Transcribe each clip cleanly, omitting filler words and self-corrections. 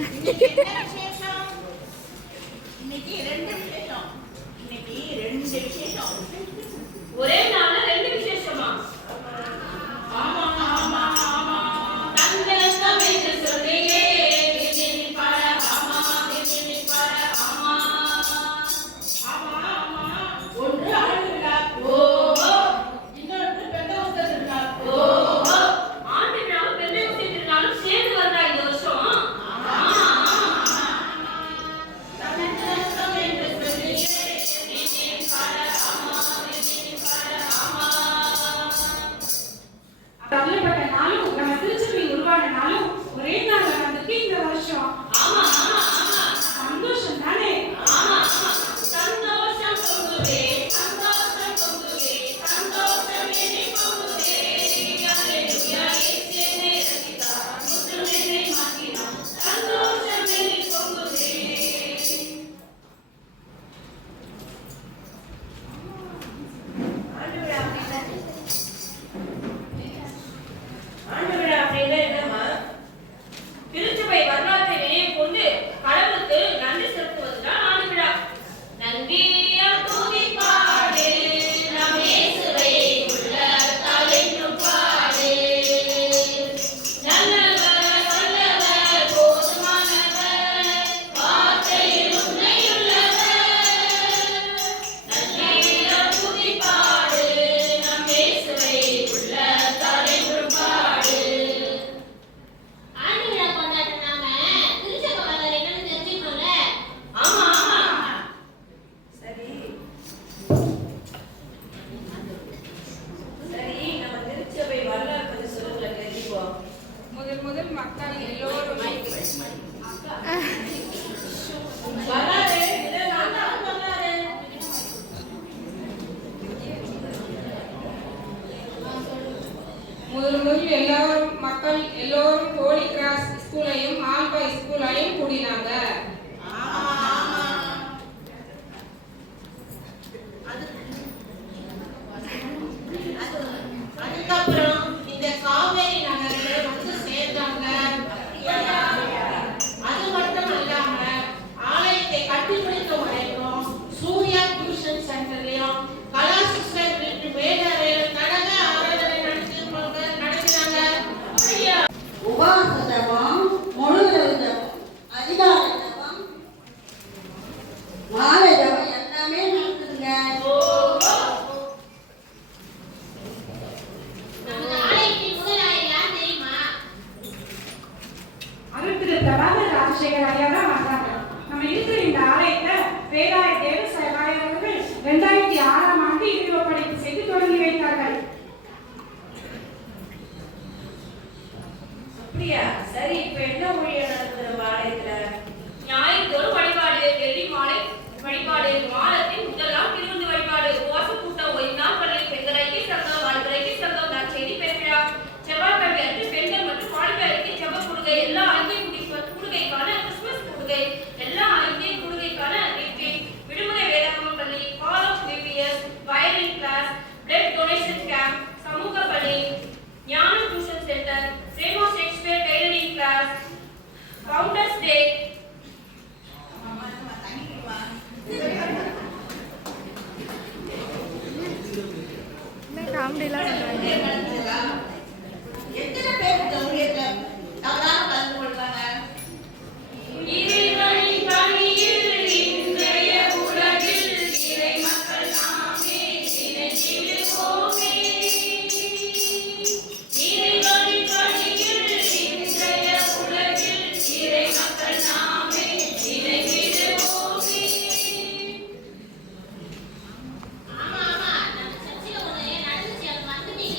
இன்னைக்கு என்ன விசேஷம்? இன்னைக்கு ரெண்டு விசேஷம். ஒரே நாள்ல ரெண்டு விசேஷமா? ஆமா ஆமா ஆமா. தந்தம் என்று சொல்றீங்க. விஜய் பட ஆமா, விஜய் பட ஆமா. ஆமா ஆமா. ஒன்று ஆண்டுவிழா. ஓ இன்னொன்று பெந்தகோஸ்து திருவிழா. ஓ ஆண்டு விழாவும் பெந்தகோஸ்து திருநாளும் சேர்ந்து வந்தா இந்த வருஷம். தந்தம் என்று சொல்றீங்க. விஜய் பட ஆமா, விஜய் பட ஆமா. தள்ளப்பட்ட நாளும் நம்ம திருச்சபை உருவான நாளும் ஒரே நாள்ல வந்துட்டு இந்த வருஷம். ஆமா ஆமா ஆமா. சந்தோஷம் தானே? ஆமா ஆமா. சந்தோஷம் பொங்குதே, சந்தோஷம் பொங்குதே, சந்தோஷமே பொங்குதே. அல்லேலூயா இயேசுவே ரட்சித்தார், முற்றுமென்னை மாற்றினார். சந்தோஷமே பொங்குதே. ஆண்டு விழா அப்படின்னா என்னம்மா? திருச்சபை வரலாற்றை நினைவு கொண்டு கடவுளுக்கு நன்றி செலுத்துவதுதான் ஆண்டு விழா. நன்றியால் துதிப்பாடு, நம் இயேசுவை உள்ளத்தால் என்றும் பாடு. நல்லவர், வல்லவர், போதுமானவர், வார்த்தையில் உண்மையுள்ளவர். நன்றியால் துதிப்பாடு, நம் இயேசுவை உள்ளத்தால் என்றும் பாடு. ஆண்டு விழா கொண்டாடுற நாம திருச்சபை வரலாறு என்னன்னு தெரிஞ்சுக்கணும்ல. ஆமா ஆமா. சரி நம்ம திருச்சபை வரலாறு பத்தி சொல்லுங்க தெரிஞ்சுப்போம். முதல் மக்கள் எல்லோரும் வரலாறு இதை நான் தான் வரலாறு. முதல் எல்லாரும் மக்கள் எல்லோரும் ஹோலி கிராஸ் ஸ்கூலையும் ஆல்பா ஸ்கூலையும் கூடினாங்க. அதுக்கப்புறம் இந்த காவேரி நகர்ல வந்து சேர்ந்தாங்க. அது மட்டும் இல்லாம ஆலயத்தை கட்டி முடிக்கும் வரைக்கும் சூர்யா டியூஷன் சென்டர்லயும் கலா சிஸ்டர் வீட்டு மேலறையில் நடன ஆராதனை நடத்தினாங்க. ஐயா உபவாச ஜபம், முழு இரவு ஜபம், அதிகாலை ஜபம், மாலை ஜபம் எல்லாமே நடக்குதுங்க. நமது ஆலயத்தின் முதல் ஆயர் யார் தெரியுமா? அருட்திரு பிரபாகர் ராஜசேகர் ஐயா தான் வந்தாங்க. நம்ம இருக்கிற இந்த ஆலயத்தை பேராய தேவசாய அவர்கள் 2006ஆம் ஆண்டு இறுதி ஒப்படைப்பு செய்து தொடங்கி வைத்தார்கள். அப்படியா? சரி, இப்ப என்ன ஊழியம் நடக்குது நம்ம ஆலயத்துல? ஞாயிற்றுதோறும் வழிபாடு, வெள்ளி மாலை வழிபாடு, மாதத்தின் முதல் நாள் திருவிருந்து வழிபாடு, உபவாச கூட்டம், ஒரு நாள் பள்ளி, பெண்கள் ஐக்கிய சங்கம், வாழ்க்கை ஐக்கிய சங்கம், நற்செய்தி பெருவிழா, செவ்வாய்க்கிழமை அன்று பெண்கள் மற்றும் வாலிபருக்கு ஜெப கொடுகை, எல்லா ஐக்கிய கொடுகைக்கான கிறிஸ்துமஸ் கொடுகை, எல்லா ஐக்கிய கொடுகைக்கான ரிட்ரீட், விடுமுறை வேதாகம பள்ளி, hall of VVS, violin class, blood donation camp, சமூக பள்ளி, ஞான tuition centre, Remo Shakespeare tailoring class, founders day. எத்தனை பேர் இந்த ஊழியத்துல தவறாக கலந்து கொள்றாங்க? இறைவனின் பணியில் இன்றைய உலகில் இறை மக்கள் நாமே இணைந்திடுவோமே. இறைவனின் பணியில் இன்றைய உலகில் இறை மக்கள் நாமே இணைந்திடுவோமே. ஆமா ஆமா, நம்ம சர்ச்சில் ஒண்ணு நடந்துச்சு, அது மறந்துட்டீங்களா?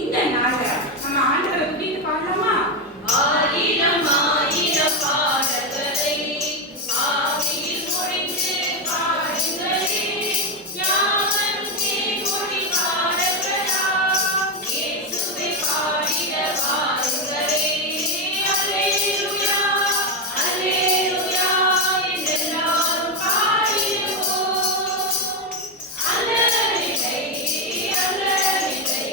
இந்த நாள்ல நம்ம ஆண்டவரை கூட்டிட்டு பாடலாமா? ஆயிரம் ஆயிரம் பாடல்களை ஆவியில் பொழிந்து பாடுங்களே, யாவரும் தேன்மொழி பாடல்களாம் இயேசுவை பாடிட வாருங்களே. அல்லேலூயா அல்லேலூயா என்றெல்லாரும் பாடிடுவோம். அல்லலில்லை அல்லலில்லை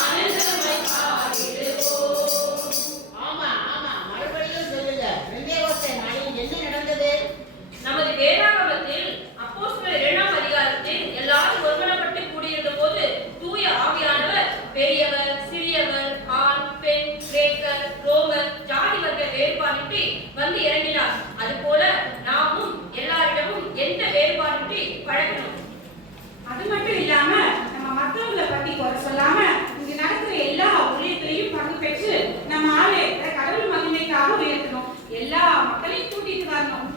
ஆனந்தமாய் பாடிடுவோம். ஆமா ஆமா, மறுபடியும் சொல்லுங்க. பெந்தேகோஸ்தே நாளில் என்ன நடந்தது? நமது வேதாகமத்தில் அப்போஸ்தலர் 2ஆம் அதிகாரத்தில் எல்லாரும் ஒருமனப்பட்டு கூடியிருந்த போது தூய ஆவியானவர் பெரியவர் சிறியவர் ஆண் பெண் கிரேக்கர் ரோமர் ஜாதி வர்க்க வேறுபாடின்றி வந்து இறங்கினார். அதுபோல நாமும் எல்லாரிடமும் எந்த வேறுபாடின்றி பழகணும். அது மட்டும் இல்லாம நம்ம மத்தவங்களை பத்தி குறை சொல்லாம இங்க நடக்கிற எல்லா ஊழியத்திலையும் பங்கு பெற்று நம்ம ஆலயத்தை கடவுள் மகிமைக்காக உயர்த்தணும். எல்லா மக்களையும் கூட்டிட்டு வரணும்.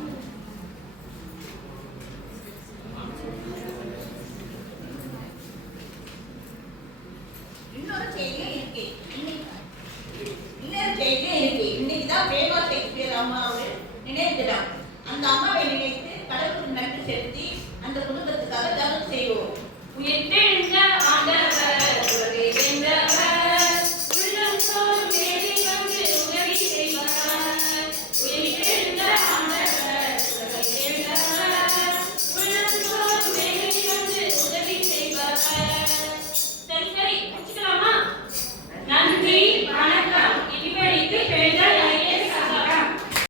இன்னொரு செய்தியும் இருக்கு.